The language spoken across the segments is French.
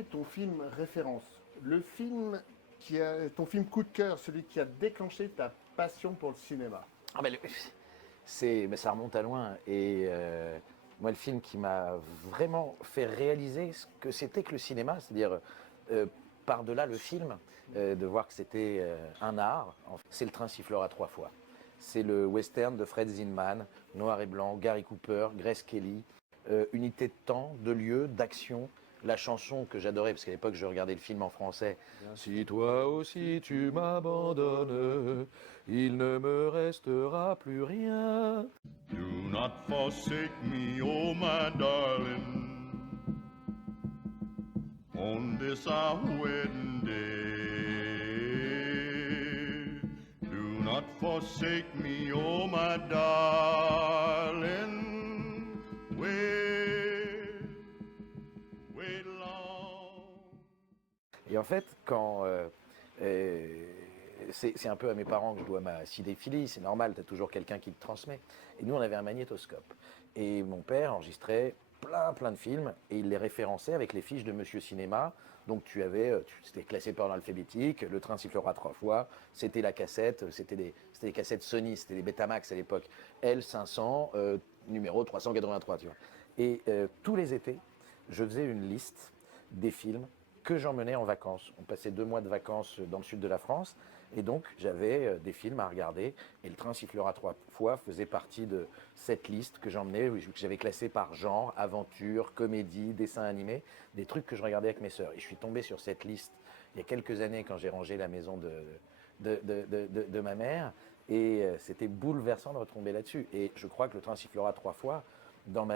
est ton film référence? Le film ton film coup de cœur, celui qui a déclenché ta passion pour le cinéma? Ah ben, mais ça remonte à loin. Et moi, le film qui m'a vraiment fait réaliser ce que c'était que le cinéma, c'est-à-dire euh, par-delà le film, de voir que c'était un art, c'est Le Train sifflera trois fois. C'est le western de Fred Zinman, noir et blanc, Gary Cooper, Grace Kelly, unité de temps, de lieu, d'action. La chanson que j'adorais, parce qu'à l'époque je regardais le film en français. Si toi aussi tu m'abandonnes, il ne me restera plus rien. Do not forsake me, oh my darling, on this our wedding day. Do not forsake me, oh my darling, wait long. Et en fait, c'est un peu à mes parents que je dois ma cinéphilie, c'est normal, tu as toujours quelqu'un qui te transmet. Et nous, on avait un magnétoscope. Et mon père enregistrait plein de films et il les référençait avec les fiches de Monsieur Cinéma. Donc c'était classé par ordre alphabétique, Le Train sifflera trois fois, c'était la cassette, c'était des cassettes Sony, c'était des Betamax à l'époque, L500, numéro 383, tu vois. Et tous les étés, je faisais une liste des films que j'emmenais en vacances. On passait 2 mois de vacances dans le sud de la France, et donc j'avais des films à regarder, et Le Train sifflera trois fois faisait partie de cette liste que j'emmenais, que j'avais classée par genre, aventure, comédie, dessin animé, des trucs que je regardais avec mes sœurs. Et je suis tombé sur cette liste il y a quelques années quand j'ai rangé la maison de ma mère, et c'était bouleversant de retomber là-dessus. Et je crois que Le Train sifflera trois fois, dans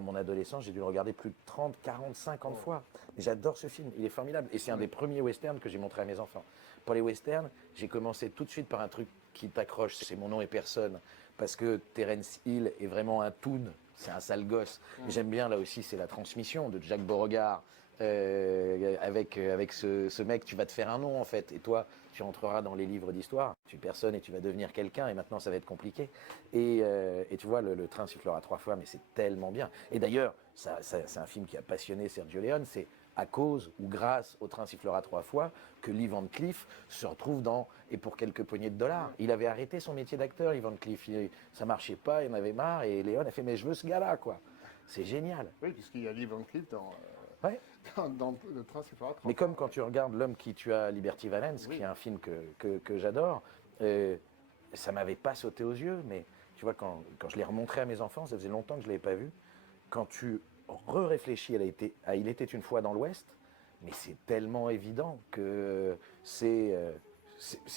mon adolescence, j'ai dû le regarder plus de 30, 40, 50 fois. Mais j'adore ce film, il est formidable. Et c'est un des premiers westerns que j'ai montré à mes enfants. Pour les westerns, j'ai commencé tout de suite par un truc qui t'accroche, c'est Mon nom est personne. Parce que Terence Hill est vraiment un toon, c'est un sale gosse. Et j'aime bien, là aussi, c'est la transmission de Jacques Beauregard. Avec ce mec, tu vas te faire un nom en fait, et toi, tu entreras dans les livres d'histoire. Tu es personne et tu vas devenir quelqu'un, et maintenant ça va être compliqué. Et tu vois, le train sifflera trois fois, mais c'est tellement bien. Et d'ailleurs, c'est un film qui a passionné Sergio Leone. C'est à cause ou grâce au Train sifflera trois fois que Lee Van Cleef se retrouve dans Et pour quelques poignées de dollars. Il avait arrêté son métier d'acteur, Lee Van Cleef. Ça marchait pas, il en avait marre, et Leone a fait mais je veux ce gars-là, quoi. C'est génial. Oui, puisqu'il y a Lee Van Cleef Ouais. dans Le Train sifflera trois fois. Mais comme quand tu regardes L'homme qui tua Liberty Valance, Oui. qui est un film que j'adore, ça m'avait pas sauté aux yeux, mais tu vois, quand je l'ai remontré à mes enfants, ça faisait longtemps que je ne l'avais pas vu, quand tu réfléchis à Il était une fois dans l'Ouest, mais c'est tellement évident que c'est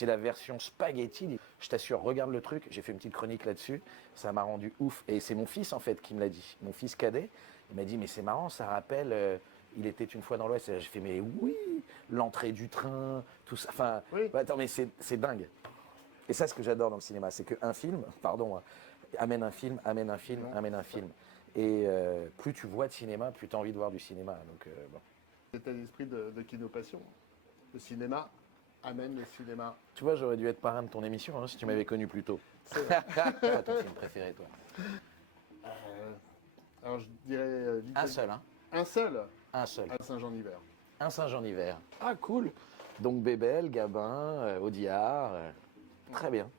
la version spaghetti. Je t'assure, regarde le truc, j'ai fait une petite chronique là-dessus, ça m'a rendu ouf. Et c'est mon fils en fait qui me l'a dit, mon fils cadet, il m'a dit mais c'est marrant, ça rappelle Il était une fois dans l'Ouest. J'ai fait mais oui, l'entrée du train, tout ça. Enfin, Oui. attends, mais c'est dingue. Et ça, ce que j'adore dans le cinéma, c'est qu'un film, pardon, amène un film, amène un film, amène un film. Et plus tu vois de cinéma, plus tu as envie de voir du cinéma. Donc, bon. C'était l'esprit de Kinopassion. Le cinéma amène le cinéma. Tu vois, j'aurais dû être parrain de ton émission hein, si tu m'avais connu plus tôt. C'est Toi, ton film préféré, toi? Alors je dirais Un seul, hein? Un seul Un seul. à Saint-Jean-d'Hiver. Un Saint-Jean-Hiver. Ah, cool. Donc Bébel, Gabin, Audiard. Très bien.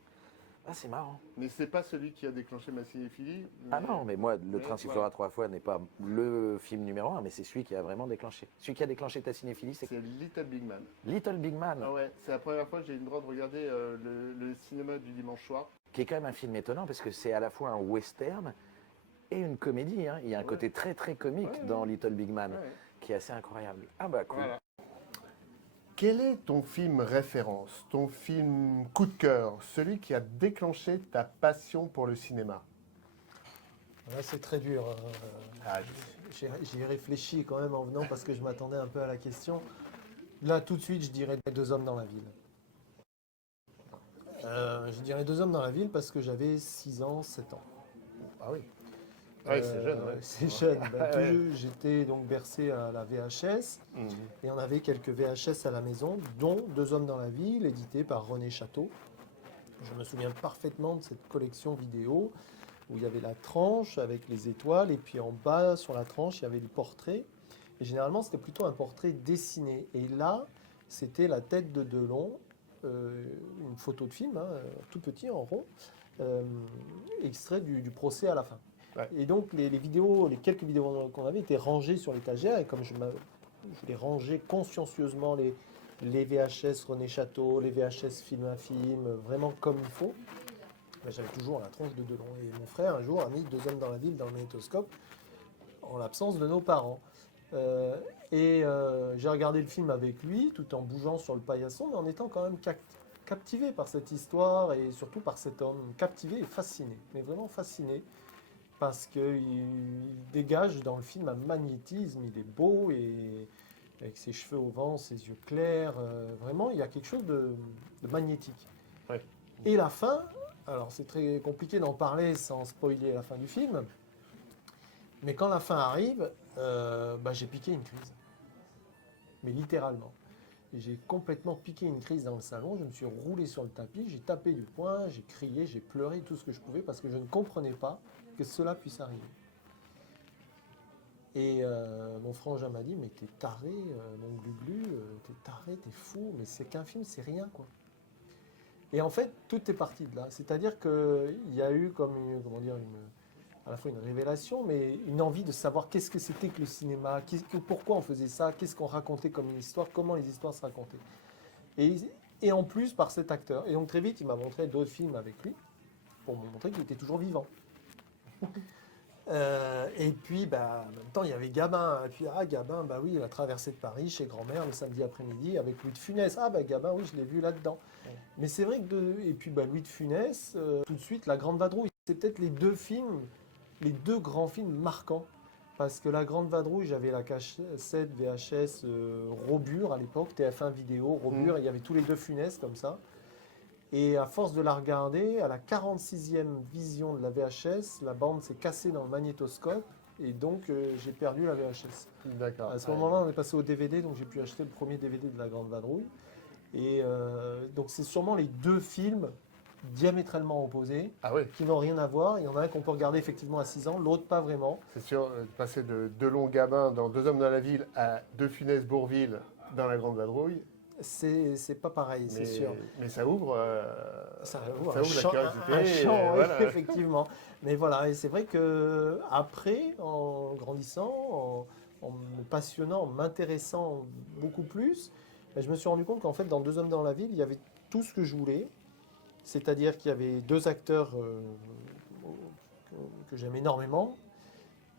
Ah, c'est marrant. Mais c'est pas celui qui a déclenché ma cinéphilie. Ah non, mais moi, Le Train sifflera voilà. trois fois n'est pas le film numéro un, mais c'est celui qui a vraiment déclenché. Celui qui a déclenché ta cinéphilie, c'est C'est Little Big Man. Little Big Man, Ah ouais, c'est la première fois que j'ai eu le droit de regarder le cinéma du dimanche soir. qui est quand même un film étonnant parce que c'est à la fois un western et une comédie. Hein. Il y a un côté très très comique dans Little Big Man, qui est assez incroyable. Ah bah cool. Voilà. Quel est ton film référence, ton film coup de cœur, celui qui a déclenché ta passion pour le cinéma? Là, c'est très dur. J'y ai réfléchi quand même en venant parce que je m'attendais un peu à la question. Là, tout de suite, je dirais Deux hommes dans la ville. Je dirais Deux hommes dans la ville parce que j'avais 6 ans, 7 ans. Ah oui. Ouais, c'est jeune. Ouais. C'est jeune. J'étais donc bercé à la VHS et on avait quelques VHS à la maison, dont Deux hommes dans la ville, édité par René Château. Je me souviens parfaitement de cette collection vidéo où il y avait la tranche avec les étoiles et puis en bas sur la tranche il y avait des portraits Et généralement, c'était plutôt un portrait dessiné. Et là, c'était la tête de Delon, une photo de film, hein, tout petit, en rond, euh, extrait du procès à la fin. Ouais. Et donc, les vidéos, les quelques vidéos qu'on avait étaient rangées sur l'étagère. Et comme je les rangeais consciencieusement, les VHS René Château, les VHS film à film, vraiment comme il faut, ben, j'avais toujours la tronche de Delon. Et mon frère, un jour, a mis Deux hommes dans la ville dans le magnétoscope, en l'absence de nos parents. J'ai regardé le film avec lui, tout en bougeant sur le paillasson, mais en étant quand même captivé par cette histoire et surtout par cet homme, captivé et fasciné, mais vraiment fasciné, parce qu'il dégage dans le film un magnétisme, il est beau, et avec ses cheveux au vent, ses yeux clairs, vraiment il y a quelque chose de magnétique. Ouais. Et la fin, alors c'est très compliqué d'en parler sans spoiler la fin du film, mais quand la fin arrive, j'ai piqué une crise. Mais littéralement. Et j'ai complètement piqué une crise dans le salon, je me suis roulé sur le tapis, j'ai tapé du poing, j'ai crié, j'ai pleuré tout ce que je pouvais parce que je ne comprenais pas que cela puisse arriver. Et mon frangin m'a dit, mais t'es taré, mon glu-glu, t'es taré, t'es fou, mais c'est qu'un film, c'est rien, quoi. Et en fait, tout est parti de là. C'est-à-dire qu'il y a eu comme à la fois une révélation, mais une envie de savoir qu'est-ce que c'était que le cinéma, pourquoi on faisait ça, qu'est-ce qu'on racontait comme une histoire, comment les histoires se racontaient. Et en plus, par cet acteur. Et donc très vite, il m'a montré d'autres films avec lui, pour me montrer qu'il était toujours vivant. Et puis, en même temps, il y avait Gabin. Et puis, Gabin, oui, la traversée de Paris chez grand-mère le samedi après-midi avec Louis de Funès. Gabin, oui, je l'ai vu là-dedans. Ouais. Mais c'est vrai que... Et puis, Louis de Funès, tout de suite, La Grande Vadrouille. C'est peut-être les deux grands films marquants. Parce que La Grande Vadrouille, j'avais la cassette VHS Robur à l'époque, TF1 vidéo, Robur, il y avait tous les deux Funès comme ça. Et à force de la regarder, à la 46e vision de la VHS, la bande s'est cassée dans le magnétoscope et donc j'ai perdu la VHS. D'accord. À ce moment-là, on est passé au DVD, donc j'ai pu acheter le premier DVD de La Grande Vadrouille. Et donc c'est sûrement les deux films diamétralement opposés, qui n'ont rien à voir. Il y en a un qu'on peut regarder effectivement à 6 ans, l'autre pas vraiment. C'est sûr, passer de Delon Gabin dans Deux hommes dans la ville à De Funès Bourvil dans La Grande Vadrouille. C'est pas pareil, c'est sûr. Mais ça ouvre, ça ouvre la curiosité. Un champ, oui, voilà. effectivement. Mais voilà, et c'est vrai que après, en grandissant, en me passionnant, en m'intéressant beaucoup plus, je me suis rendu compte qu'en fait, dans Deux hommes dans la ville, il y avait tout ce que je voulais. C'est-à-dire qu'il y avait deux acteurs que j'aime énormément.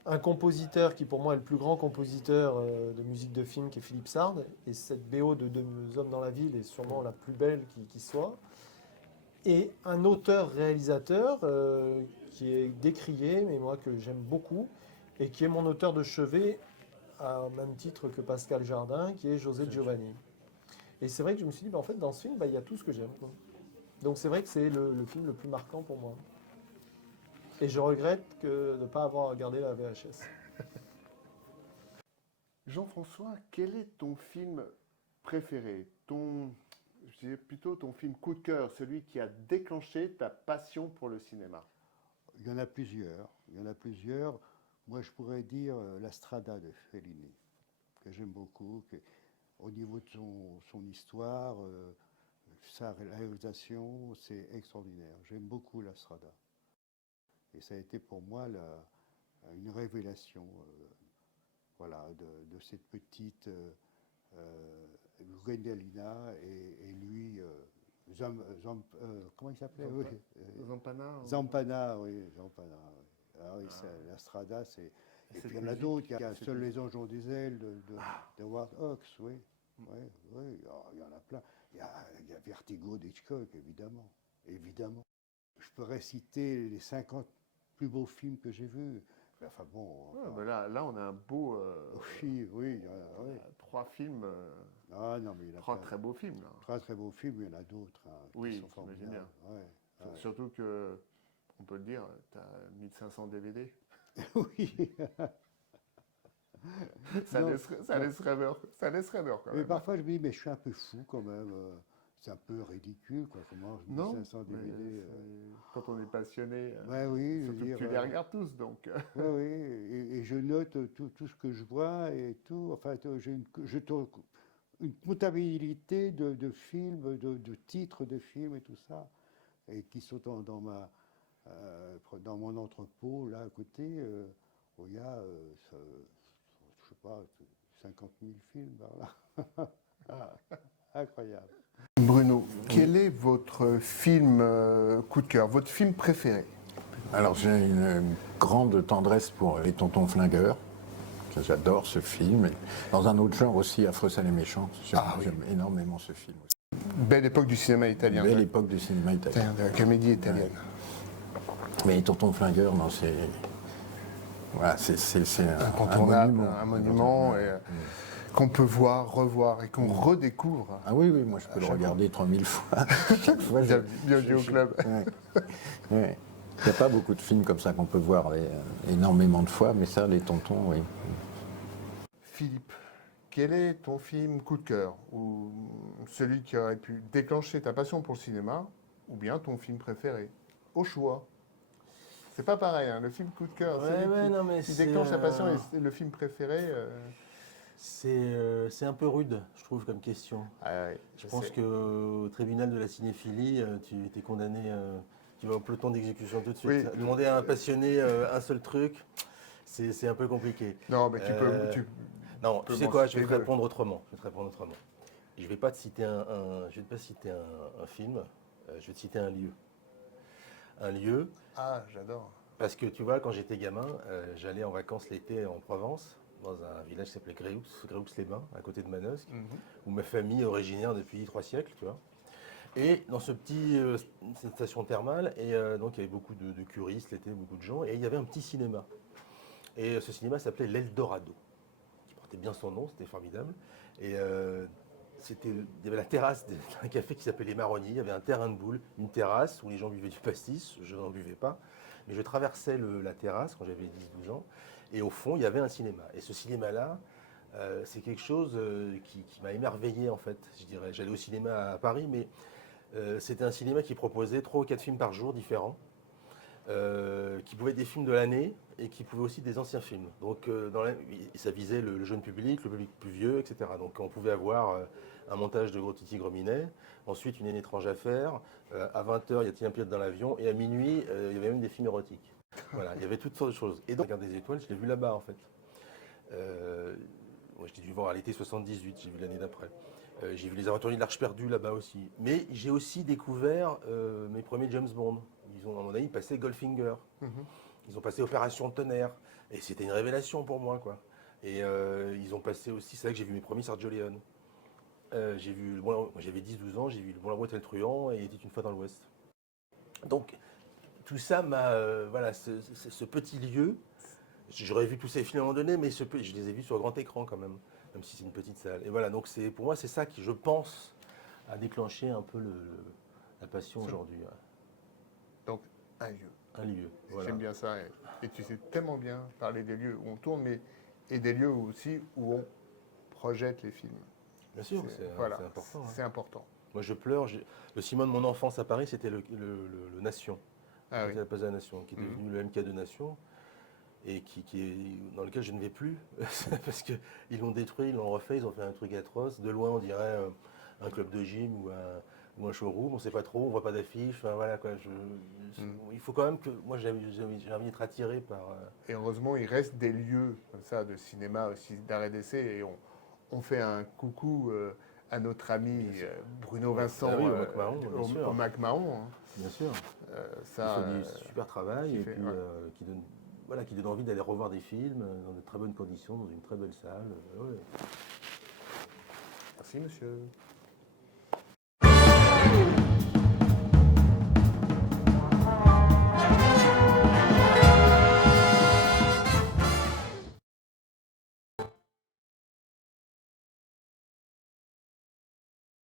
Un compositeur qui pour moi est le plus grand compositeur de musique de film, qui est Philippe Sard. Et cette BO de Deux hommes dans la ville est sûrement la plus belle qui soit. Et un auteur-réalisateur qui est décrié, mais moi que j'aime beaucoup, et qui est mon auteur de chevet, au même titre que Pascal Jardin, qui est José Giovanni. Et c'est vrai que je me suis dit, en fait, dans ce film, il y a tout ce que j'aime, quoi. Donc c'est vrai que c'est le film le plus marquant pour moi. Et je regrette de ne pas avoir regardé la VHS. Jean-François, quel est ton film préféré? Je dirais plutôt ton film coup de cœur, celui qui a déclenché ta passion pour le cinéma. Il y en a plusieurs. Moi, je pourrais dire La Strada de Fellini, que j'aime beaucoup. Au niveau de son histoire, sa réalisation, c'est extraordinaire. J'aime beaucoup La Strada. Et ça a été pour moi une révélation de cette petite Gwendalina et lui, comment il s'appelait? Zampana, oui. Ah oui, La Strada, c'est... Et puis il y en a d'autres, il y a Seuls les anges ont des ailes de Howard Hawks, oui. Oui, il y en a plein. Il y a Vertigo d'Hitchcock, évidemment. Je pourrais réciter les 50 plus beaux films que j'ai vus. Enfin bon. Là, on a un beau. Oui. Il y a 3 films. Non, mais il y a 3 très beaux films. Là. 3 très beaux films, il y en a d'autres qui sont formidables. Bien. Ouais. Surtout que, on peut le dire, tu as 1500 DVD. Oui. Ça laisse rêveur quand même. Mais parfois, je me dis, mais je suis un peu fou quand même. c'est un peu ridicule, quoi. Comment je dis Non, 500 mais DVD. quand on est passionné, Ouais, oui, je veux surtout que dire, tu les regardes tous, donc. oui, oui, et je note tout ce que je vois et tout. Enfin, une comptabilité de films, de titres de films et tout ça, et qui sont dans mon entrepôt, là, à côté, où il y a, je sais pas, 50 000 films par là. Incroyable. Bruno, quel est votre film coup de cœur, votre film préféré? Alors j'ai une grande tendresse pour Les Tontons Flingueurs. J'adore ce film. Et dans un autre genre aussi, Affreux, sales et méchants. J'aime énormément ce film aussi. Belle époque du cinéma italien. Belle époque du cinéma italien. De la comédie italienne. Mais Les Tontons Flingueurs, non, c'est... Voilà, c'est Incontournable, un monument Incontournable. qu'on peut voir, revoir et qu'on redécouvre. Ah oui, oui, moi je peux le regarder 3000 fois. Chaque fois, Bienvenue au club. Ouais. Ouais. Il n'y a pas beaucoup de films comme ça qu'on peut voir énormément de fois, mais ça, Les Tontons, oui. Philippe, quel est ton film coup de cœur ou celui qui aurait pu déclencher ta passion pour le cinéma ou bien ton film préféré? Au choix. C'est pas pareil, hein, le film coup de cœur, Ouais, celui ouais, qui, non, mais qui c'est, déclenche ta passion et le film préféré. C'est un peu rude, je trouve, comme question. Je pense qu'au tribunal de la cinéphilie, tu es condamné, tu vas au peloton d'exécution tout de suite. Oui. Demander à un passionné un seul truc, c'est un peu compliqué. Non, mais tu peux. Non, peux tu sais m'en quoi, citer je vais te deux. répondre autrement. Je ne vais pas te citer je vais pas citer un film, je vais te citer un lieu. Un lieu, Ah, j'adore. parce que tu vois, quand j'étais gamin, j'allais en vacances l'été en Provence, dans un village qui s'appelait Gréoux-les-Bains, à côté de Manosque, où ma famille est originaire depuis 3 siècles, tu vois. Et dans cette station thermale, et donc il y avait beaucoup de curistes l'été, beaucoup de gens, et il y avait un petit cinéma. Et ce cinéma s'appelait l'Eldorado, qui portait bien son nom, c'était formidable. Et il y avait la terrasse d'un café qui s'appelait Les Marronniers, il y avait un terrain de boules, une terrasse où les gens buvaient du pastis, je n'en buvais pas, mais je traversais la terrasse quand j'avais 10-12 ans, et au fond il y avait un cinéma. Et ce cinéma-là, c'est quelque chose qui m'a émerveillé en fait, je dirais. J'allais au cinéma à Paris, mais c'était un cinéma qui proposait 3 ou 4 films par jour différents, qui pouvaient être des films de l'année et qui pouvaient aussi être des anciens films. Donc ça visait le jeune public, le public plus vieux, etc. Donc on pouvait avoir un montage de Gros Titi Gros Minet, ensuite Une étrange affaire, à 20h il y a un pilote dans l'avion, et à minuit il y avait même des films érotiques. Voilà, il y avait toutes sortes de choses. Et donc, Regarde des étoiles, je l'ai vu là-bas en fait. Moi, je l'ai dû voir à l'été 78, j'ai vu l'année d'après. J'ai vu Les Aventuriers de l'Arche perdue là-bas aussi. Mais j'ai aussi découvert mes premiers James Bond. À un moment donné, ils passaient Goldfinger. Ils ont passé Opération Tonnerre. Et c'était une révélation pour moi, quoi. Et ils ont passé aussi, c'est là que j'ai vu mes premiers Sergio Leone. Moi j'avais 10-12 ans, j'ai vu Le Bon, la Brute et le Truand et Il était une fois dans l'Ouest. Donc, tout ça m'a. Voilà, ce petit lieu. J'aurais vu tous ces films à un moment donné, mais je les ai vus sur grand écran quand même si c'est une petite salle. Et voilà, donc pour moi, c'est ça qui, je pense, a déclenché un peu la passion aujourd'hui. Ouais. Donc, un lieu. Un lieu. Voilà. J'aime bien ça. Et tu sais tellement bien parler des lieux où on tourne, mais et des lieux aussi où on projette les films. Bien sûr, Voilà, c'est important. c'est important. Moi, je pleure. Le Simon de mon enfance à Paris, c'était le Nation. Ah oui. C'était la place de la Nation, qui est devenu le MK de Nation. Et dans lequel je ne vais plus, parce qu'ils l'ont détruit, ils l'ont refait, ils ont fait un truc atroce. De loin, on dirait un club de gym ou un showroom, on ne sait pas trop, on ne voit pas d'affiches. Enfin, voilà, quoi, il faut quand même que... Moi, j'ai envie d'être attiré par... Et heureusement, il reste des lieux comme ça de cinéma aussi, d'arrêt d'essai. Et on fait un coucou à notre ami Bruno Vincent Ah oui, au Mac Mahon, bien sûr. au Mac Mahon, hein. Bien sûr. Ça, il fait du super travail et puis qui donne envie d'aller revoir des films dans de très bonnes conditions, dans une très belle salle. Ouais. Merci, monsieur.